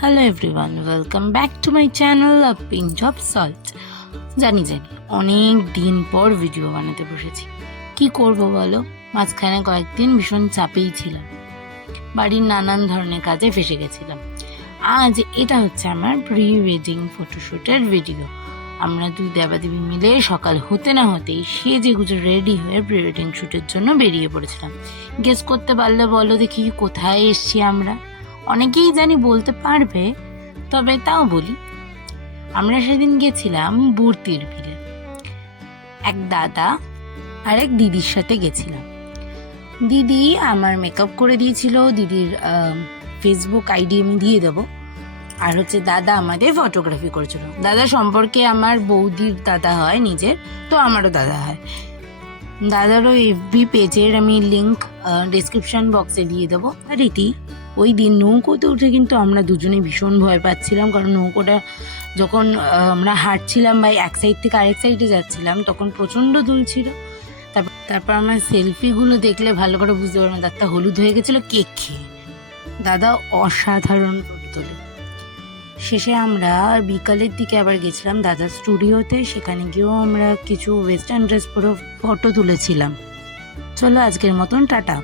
Hello everyone, welcome back to my channel a pinch of salt. জানি অনেক দিন পর ভিডিও বানাতে বসেছি। কি করব বলো, মাঝখানে কয়েকদিন ভীষণ চাপেই ছিলাম, বাড়ির নানান ধরনের কাজে ফেসে গেছিলাম। আজ এটা হচ্ছে আমার প্রি ওয়েডিং ফটোশ্যুটের ভিডিও। আমরা দুই দেবাদেবী মিলে সকাল হতে না হতেই সেজে গুজে রেডি হয়ে প্রি ওয়েডিং শ্যুটের জন্য বেরিয়ে পড়েছিলাম। গেস করতে পারলে বলো দেখি কোথায় এসছি আমরা? অনেকেই জানি বলতে পারবে, তবে তাও বলি। আমরা সেদিন গেছিলাম বুড়তির ভিড়ে। এক দাদা আর এক দিদির সাথে গেছিলাম। দিদি আমার মেকআপ করে দিয়েছিল, দিদির ফেসবুক আইডি আমি দিয়ে দেবো। আর হচ্ছে দাদা আমাদের ফটোগ্রাফি করেছিল। দাদা সম্পর্কে আমার বৌদির দাদা হয় নিজের, তো আমারও দাদা হয়। দাদারও এফবি পেজের আমি লিঙ্ক ডিসক্রিপশন বক্সে দিয়ে দেবো। আর এটি ওই দিন নৌকোতে উঠে কিন্তু আমরা দুজনেই ভীষণ ভয় পাচ্ছিলাম, কারণ নৌকোটা যখন আমরা হাঁটছিলাম বা এক সাইড থেকে আরেক সাইডে যাচ্ছিলাম তখন প্রচণ্ড দুলছিল। তারপর আমার সেলফিগুলো দেখলে ভালো করে বুঝতে পারবেন দাঁতটা হলুদ হয়ে গেছিলো কেক খেয়ে। দাদা অসাধারণ ফটো তোলে। শেষে আমরা বিকালের দিকে আবার গেছিলাম দাদার স্টুডিওতে, সেখানে গিয়েও আমরা কিছু ওয়েস্টার্ন ড্রেস পরে ফটো তুলেছিলাম। চলো আজকের মতন টাটা।